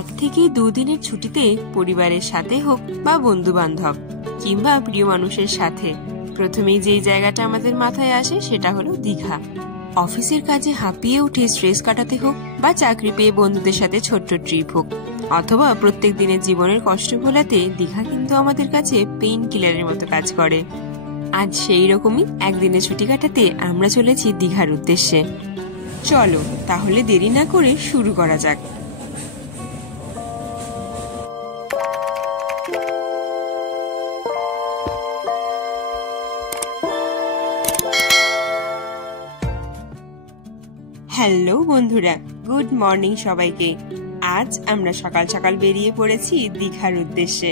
এক থেকে 2 দিনের ছুটিতে পরিবারের সাথে হোক বা বন্ধু বান্ধব কিংবা প্রিয় মানুষের সাথে প্রথমেই যেই জায়গাটা আমাদের মাথায় আসে সেটা হলো দীঘা। অফিসের কাজে হাঁপিয়ে উঠে স্ট্রেস কাটাতে হোক বা চাকরি পেয়ে বন্ধুদের সাথে ছোট্ট ট্রিপ হোক অথবা প্রত্যেক দিনের জীবনের কষ্ট ভোলাতে দীঘা কিন্তু আমাদের কাছে পেইন কিলারের মতো কাজ করে। আজ সেই রকমই একদিনের ছুটি কাটাতে আমরা চলেছি দীঘার উদ্দেশ্যে। চলো তাহলে দেরি না করে শুরু করা যাক। হ্যালো বন্ধুরা, গুড মর্নিং সবাইকে। আজ আমরা সকাল সকাল বেরিয়ে পড়েছি দীঘার উদ্দেশ্যে।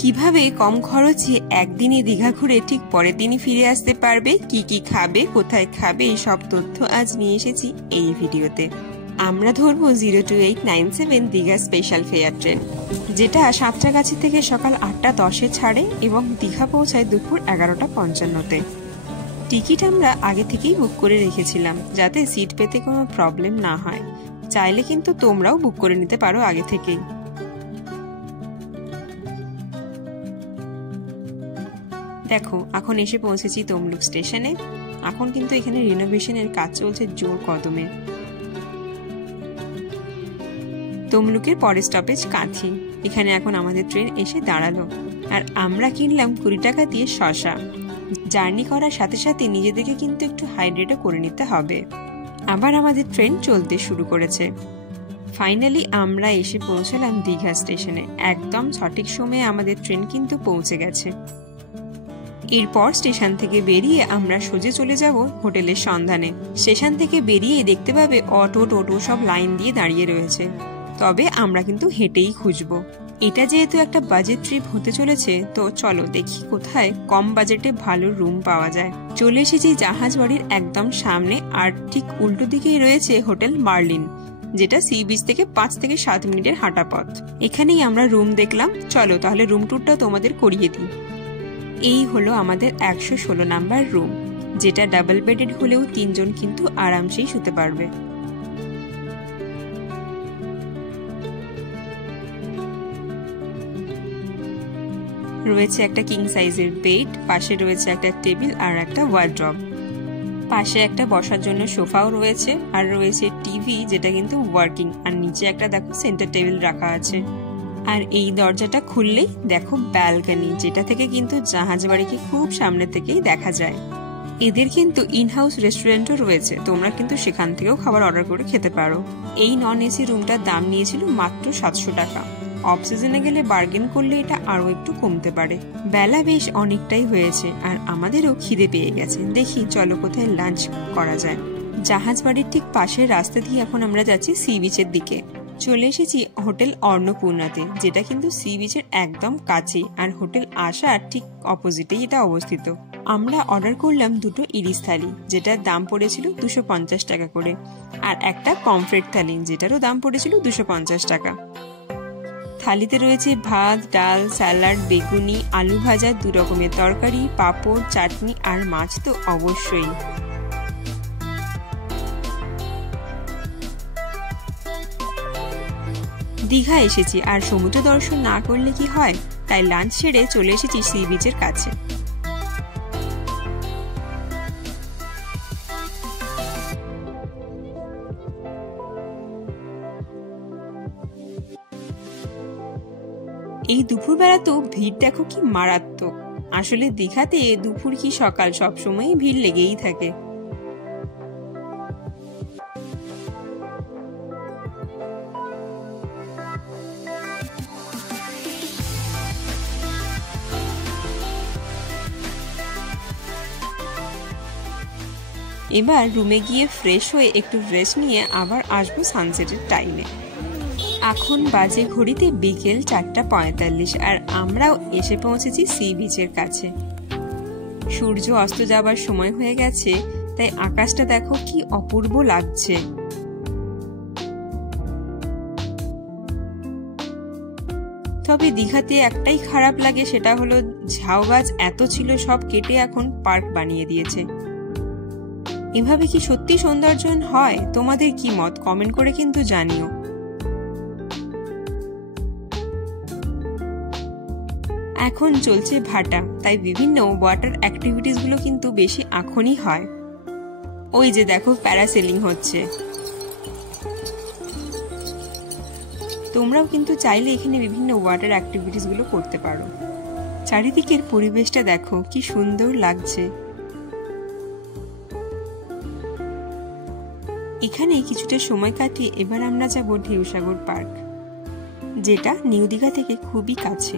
কিভাবে কম খরচে একদিনে দীঘা ঘুরে ঠিক পরের দিনই ফিরে আসতে পারবে, কি কি খাবে, কোথায় খাবে, সব তথ্য আজ নিয়ে এসেছি এই ভিডিওতে। আমরা ধরবো 02897 দীঘা স্পেশাল ফেয়ার ট্রেন, যেটা সাঁতরাগাছি থেকে সকাল 8:10-এ ছাড়ে এবং দীঘা পৌঁছায় দুপুর 11:55-তে। টিকিট আমরা আগে থেকেই বুক করে রেখেছিলাম যাতে সিট পেতে কোনো প্রবলেম না হয়। চাইলে কিন্তু তোমরাও বুক করে নিতে পারো আগে থেকেই। দেখো এখন এসে পৌঁছেছি তমলুক স্টেশনে। এখন কিন্তু এখানে রিনোভেশনের কাজ চলছে জোর কদমে। তমলুকের পরের স্টপেজ কাঁথি। এখানে এখন আমাদের ট্রেন এসে দাঁড়ালো আর আমরা কিনলাম 20 টাকা দিয়ে শসা। জার্নি করার সাথে সাথে নিজেদেরকে কিন্তু একটু হাইড্রেটও করে নিতে হবে। আবার আমাদের ট্রেন চলতে শুরু করেছে। ফাইনালি আমরা এসে পৌঁছলাম দীঘা স্টেশনে। একদম সঠিক সময়ে আমাদের ট্রেন কিন্তু পৌঁছে গেছে। এরপর স্টেশন থেকে বেরিয়ে আমরা সোজা চলে যাব হোটেলের সন্ধানে। স্টেশন থেকে বেরিয়ে দেখতে পাবে অটো টোটো সব লাইন দিয়ে দাঁড়িয়ে রয়েছে, তবে আমরা কিন্তু হেঁটেই খুঁজবো। এটা যেহেতু একটা বাজেট ট্রিপ হতে চলেছে, তো চলো দেখি কোথায় কম বাজেটে ভালো রুম পাওয়া যায়। চলে এসেছি জাহাজ বাড়ির একদম সামনে, আর ঠিক উল্টো দিকেই রয়েছে হোটেল মার্লিন, যেটা সি বিচ থেকে 5 থেকে 7 মিনিটের হাঁটা পথ। এখানেই আমরা রুম দেখলাম। চলো তাহলে রুম ট্যুরটাও তোমাদের করিয়ে দিই। এই হলো আমাদের 116 নাম্বার রুম, যেটা ডাবল বেডেড হলেও 3 জন কিন্তু আরামসেই শুতে পারবে। রয়েছে একটা কিং সাইজের বেড, পাশে রয়েছে একটা টেবিল আর একটা ওয়ার্ড্রব। পাশে একটা বসার জন্য সোফাও রয়েছে, আর রয়েছে টিভি যেটা কিন্তু ওয়ার্কিং, আর নিচে একটা দেখো সেন্টার টেবিল রাখা আছে। আর এই দরজাটা খুললেই দেখো ব্যালকনি, যেটা থেকে কিন্তু জাহাজ বাড়িকে খুব সামনে থেকেই দেখা যায়। এদের কিন্তু ইনহাউস রেস্টুরেন্টও রয়েছে, তোমরা কিন্তু সেখান থেকেও খাবার অর্ডার করে খেতে পারো। এই নন এসি রুমটার দাম নিয়েছিল মাত্র 700 টাকা। অফ সিজনে গেলে বার্গেন করলে এটা আরো একটু কমতে পারে। বেলা বেশ অনেকটাই হয়েছে আর আমাদেরও খিদে পেয়ে গেছে। দেখি চলো কোথায় লাঞ্চ করা যায়। জাহাজ বাড়ির ঠিক পাশের রাস্তা দিয়ে এখন আমরা যাচ্ছি সি বিচের দিকে। চলে এসেছি হোটেল অন্নপূর্ণাতে, যেটা কিন্তু সি বিচের একদম কাছে, আর হোটেল আশার ঠিক অপোজিটেই এটা অবস্থিত। আমরা অর্ডার করলাম 2টো ইলিশ থালি, যেটার দাম পড়েছিল 250 টাকা করে, আর একটা পমফ্রেট থালি, যেটারও দাম পড়েছিল 250 টাকা। থালিতে রয়েছে ভাত, ডাল, স্যালাড, বেগুনি, আলু ভাজা, 2 রকমের তরকারি, পাঁপড়, চাটনি আর মাছ তো অবশ্যই। দীঘা এসেছি আর সমুদ্র দর্শন না করলে কি হয়, তাই লাঞ্চ সেরে চলে এসেছি সি বিচের কাছে। এই দুপুরবেলা তো ভিড় দেখো কি মারাত্মক। আসলে দীঘাতে দুপুর কি সকাল সবসময় ভিড় লেগেই থাকে। এবার রুমে গিয়ে ফ্রেশ হয়ে একটু রেস্ট নিয়ে আবার আসবো সানসেটের টাইমে। এখন বাজে ঘড়িতে বিকেল 4:45 আর আমরাও এসে পৌঁছেছি সি বিচের কাছে। সূর্য অস্ত যাবার সময় হয়ে গেছে, তাই আকাশটা দেখো কি অপূর্ব লাগছে। তবে দীঘাতে একটাই খারাপ লাগে, সেটা হলো ঝাউ গাছ এত ছিল সব কেটে এখন পার্ক বানিয়ে দিয়েছে। এভাবে কি সত্যি সৌন্দর্যন হয়? তোমাদের কি মত কমেন্ট করে কিন্তু জানিও। এখন চলছে ভাটা, তাই বিভিন্ন ওয়াটার অ্যাক্টিভিটিস গুলো কিন্তু বেশি এখনই হয়। ওই যে দেখো প্যারাসেলিং হচ্ছে। তোমরাও কিন্তু চাইলে এখানে বিভিন্ন ওয়াটার অ্যাক্টিভিটিস গুলো করতে পারো। চারিদিকের পরিবেশটা দেখো কি সুন্দর লাগছে। এখানে কিছুটা সময় কাটিয়ে এবার আমরা যাব ঢেউসাগর পার্ক, যেটা নিউ দীঘা থেকে খুবই কাছে।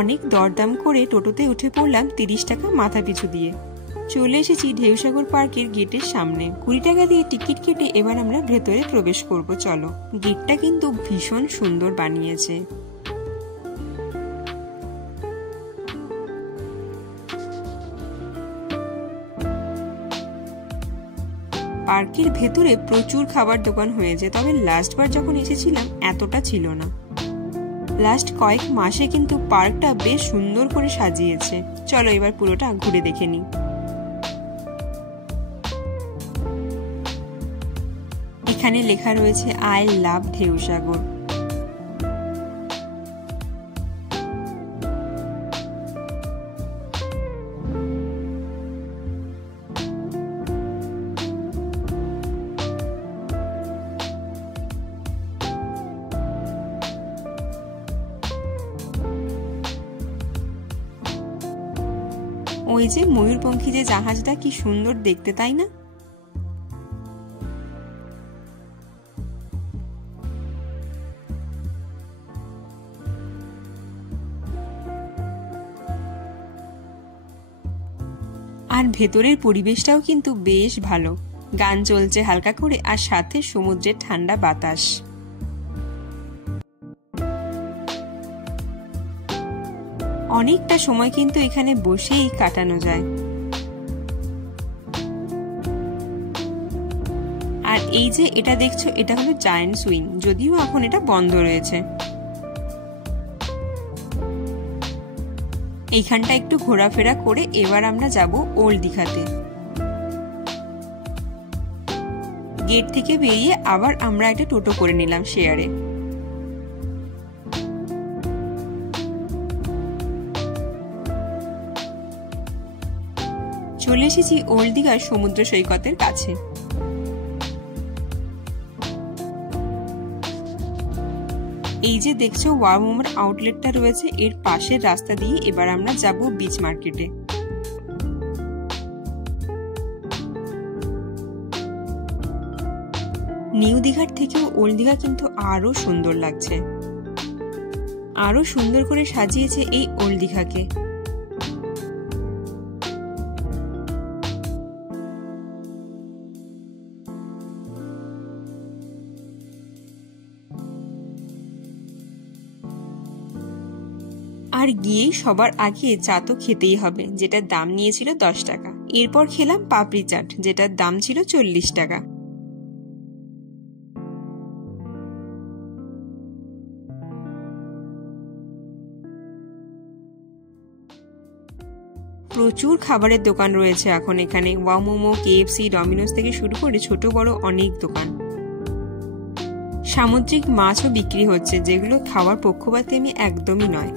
অনেক দরদাম করে টোটোতে উঠে পড়লাম 30 টাকা মাথা পিছু দিয়ে। চলে এসেছি ঢেউসাগর পার্কের গেটের সামনে। 20 টাকা দিয়ে টিকিট কেটে এবার আমরা ভেতরে প্রবেশ করব। চলো, গেটটা কিন্তু ভীষণ সুন্দর বানিয়েছে। পার্কের ভেতরে প্রচুর খাবার দোকান হয়েছে, তবে লাস্টবার যখন এসেছিলাম এতটা ছিল না। লাস্ট কয়েক মাসে কিন্তু পার্কটা বেশ সুন্দর করে সাজিয়েছে। চলো এবার পুরোটা ঘুরে দেখে নিই। এখানে লেখা রয়েছে আই লাভ ঢেউসাগর। ওই যে ময়ূরপঙ্খী যে জাহাজটা, কি সুন্দর দেখতে, তাই না? আর ভেতরের পরিবেশটাও কিন্তু বেশ ভালো। গান চলছে হালকা করে, আর সাথে সমুদ্রের ঠান্ডা বাতাস। অনেকটা সময় কিন্তু এখানে বসেই কাটানো যায়। আর এই যে এটা দেখছো, এটা হলো জায়ান্ট সুইং, যদিও এখন এটা বন্ধ রয়েছে। এইখানটা একটু ঘোরাফেরা করে এবার আমরা যাব ওল্ড দীঘাতে। গেট থেকে বেরিয়ে আবার আমরা একটা টোটো করে নিলাম শেয়ারে। চলে এসেছি ওল্ড দীঘার সমুদ্র সৈকতের কাছে। এই যে দেখছো ওয়াও মোমোর আউটলেটটা রয়েছে, এর পাশের রাস্তা দিয়ে এবার আমরা যাব বিচ মার্কেটে। নিউ দীঘার থেকেও ওল্ড দীঘা কিন্তু আরো সুন্দর লাগছে। আরো সুন্দর করে সাজিয়েছে এই ওল্ড দীঘাকে। আর গিয়েই সবার আগে চা তো খেতেই হবে, যেটার দাম নিয়েছিল 10 টাকা। এরপর খেলাম পাপড়ি চাট, যেটার দাম ছিল 40 টাকা। প্রচুর খাবারের দোকান রয়েছে এখন এখানে। ওয়াও মোমো, KFC, ডমিনোস থেকে শুরু করে ছোট বড় অনেক দোকান। সামুদ্রিক মাছও বিক্রি হচ্ছে, যেগুলো খাওয়ার পক্ষপাতী আমি একদমই নয়।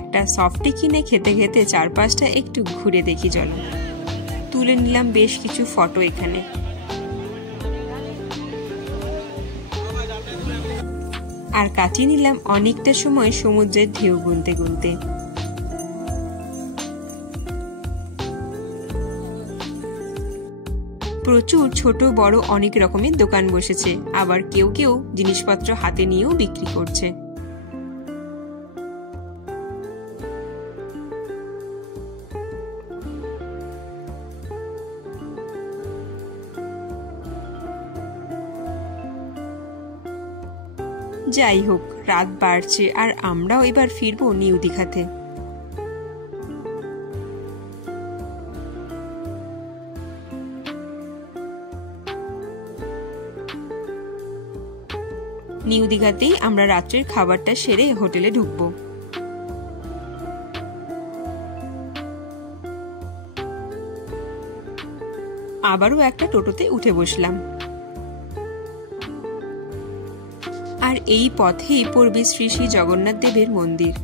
একটা সফটি কিনে খেতে খেতে চারপাশটা একটু ঘুরে দেখি। চলো, তুলে নিলাম বেশ কিছু ফটো এখানে। আর কাটিয়ে নিলাম অনেকটা সময় সমুদ্রের ঢেউ গুনতে গুনতে। প্রচুর ছোট বড় অনেক রকমের দোকান বসেছে, আবার কেউ কেউ জিনিসপত্র হাতে নিয়েও বিক্রি করছে। যাই হোক, রাত বাড়ছে আর আমরাও এবার ফিরবো নিউ দীঘাতে। নিউ দীঘাতেই আমরা রাত্রের খাবারটা সেরে হোটেলে ঢুকবো। আবারও একটা টোটোতে উঠে বসলাম। আর এই পথেই পড়বে শ্রী শ্রী জগন্নাথ দেবের মন্দির।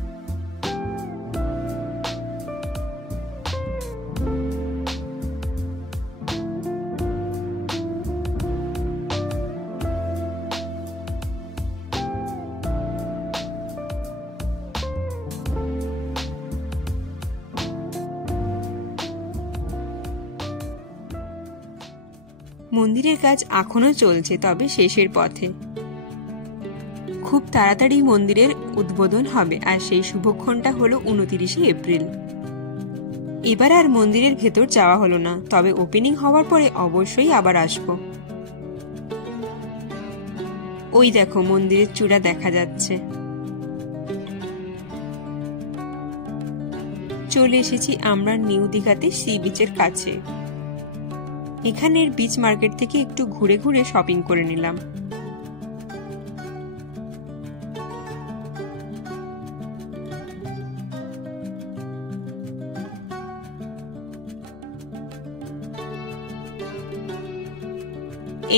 মন্দিরের কাজ এখনো চলছে, তবে শেষের পথে। খুব তাড়াতাড়ি মন্দিরের উদ্বোধন হবে, আর সেই শুভক্ষণটা হলো 29শে এপ্রিল। এবার আর মন্দিরের ভেতর যাওয়া হলো না, তবে ওপেনিং হওয়ার পরে অবশ্যই আবার আসব। ওই দেখো মন্দিরের চূড়া দেখা যাচ্ছে। চলে এসেছি আমরা নিউ দীঘাতে সি বিচের কাছে। এখানের বিচ মার্কেট থেকে একটু ঘুরে ঘুরে শপিং করে নিলাম।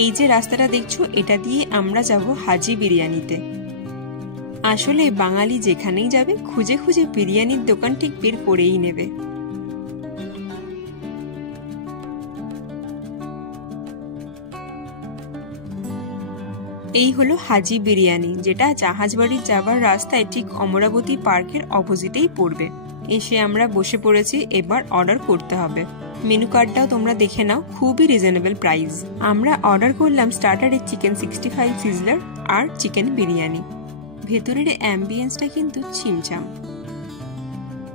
এই যে রাস্তাটা দেখছো, এটা দিয়ে আমরা যাব হাজি বিরিয়ানিতে। আসলে বাঙালি যেখানেই যাবে খুঁজে খুঁজে বিরিয়ানির দোকান ঠিক বের করেই নেবে। এই হলো হাজি বিরিয়ানি, যেটা জাহাজবাড়ির যাবার রাস্তায় ঠিক অমরাবতী পার্কের অপোজিটেই পড়বে। এসে আমরা বসে পড়েছি, এবার অর্ডার করতে হবে। মেনু কার্ডটাও তোমরা দেখে নাও, খুবই রিজনেবল প্রাইস। আমরা অর্ডার করলাম স্টার্টারে চিকেন 65 সিজলার আর চিকেন বিরিয়ানি। ভেতরের অ্যাম্বিয়েন্সটা কিন্তু ছিমছাম।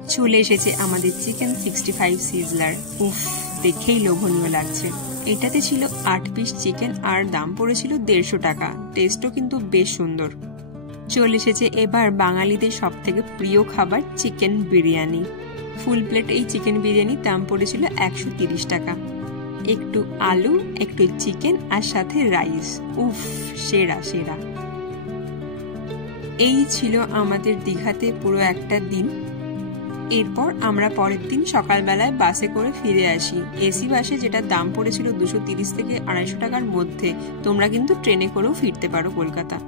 চলে এসেছে আমাদের চিকেন 65 সিজলার। উফ, দেখেই লোভনীয় লাগছে। এটাতে ছিল 8 পিস চিকেন আর দাম পড়েছিল 150 টাকা। টেস্টও কিন্তু বেশ সুন্দর। চলে এসেছে এবার বাঙালিদের সব থেকে প্রিয় খাবার চিকেন বিরিয়ানি। ফুল প্লেট এই চিকেন বিরিয়ানির দাম পড়েছিল 130 টাকা। একটু আলু, একটু চিকেন আর সাথে রাইস। উফ, সেরা সেরা। এই ছিল আমাদের দীঘাতে পুরো একটা দিন। এরপর আমরা পরের দিন সকালবেলায় বাসে করে ফিরে আসি। এসি বাসে, যেটা দাম পড়েছিল 230 থেকে 250 টাকার মধ্যে। তোমরা কিন্তু ট্রেনে করেও ফিরতে পারো কলকাতা।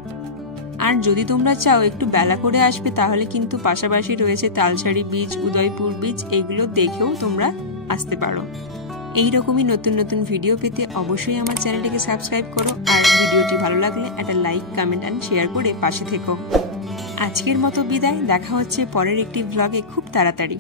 আর যদি তোমরা চাও একটু বেলা করে আসবে, তাহলে কিন্তু পাশাপাশি রয়েছে তালসারি বিচ, উদয়পুর বিচ, এগুলো দেখেও তোমরা আসতে পারো। এইরকমই নতুন নতুন ভিডিও পেতে অবশ্যই আমার চ্যানেলটিকে সাবস্ক্রাইব করো, আর ভিডিওটি ভালো লাগলে একটা লাইক, কমেন্ট এন্ড শেয়ার করে পাশে থেকো। আজকের মতো বিদায়, দেখা হচ্ছে পরের একটি ব্লগে খুব তাড়াতাড়ি।